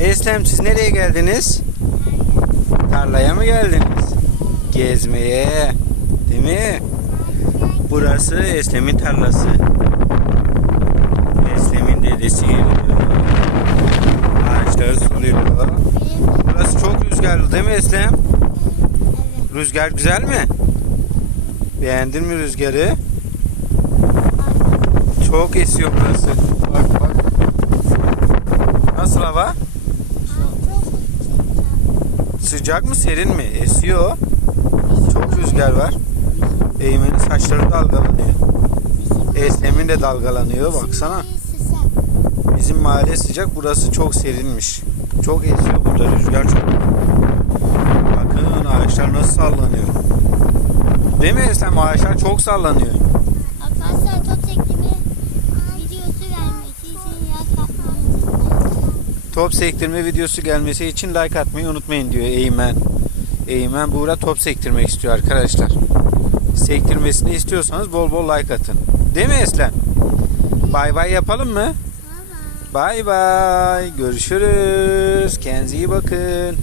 Eslem siz nereye geldiniz? Tarlaya mı geldiniz? Gezmeye. Değil mi? Burası Eslem'in tarlası. Eslem'in dedesi geliyor. Ağaçları suluyor. Burası çok rüzgarlı değil mi Eslem? Rüzgar güzel mi? Beğendin mi rüzgarı? Çok esiyor burası. Bak bak. Nasıl hava? Sıcak mı serin mi? Esiyor. Çok rüzgar var. Eymen'in saçları dalgalanıyor. Eslem'in de dalgalanıyor baksana. Bizim mahalle sıcak burası çok serinmiş. Çok esiyor burada rüzgar çok. Bakın ağaçlar nasıl sallanıyor. Değil mi Eslem? Ağaçlar çok sallanıyor. Arkadaşlar top çekimi videosu gelmesi için like atmanızı Top sektirme videosu gelmesi için like atmayı unutmayın diyor Eymen. Eymen Buğra top sektirmek istiyor arkadaşlar. Sektirmesini istiyorsanız bol bol like atın. Değil mi Eslem? Bay bay yapalım mı? Bay bay. Görüşürüz. Kendinize iyi bakın.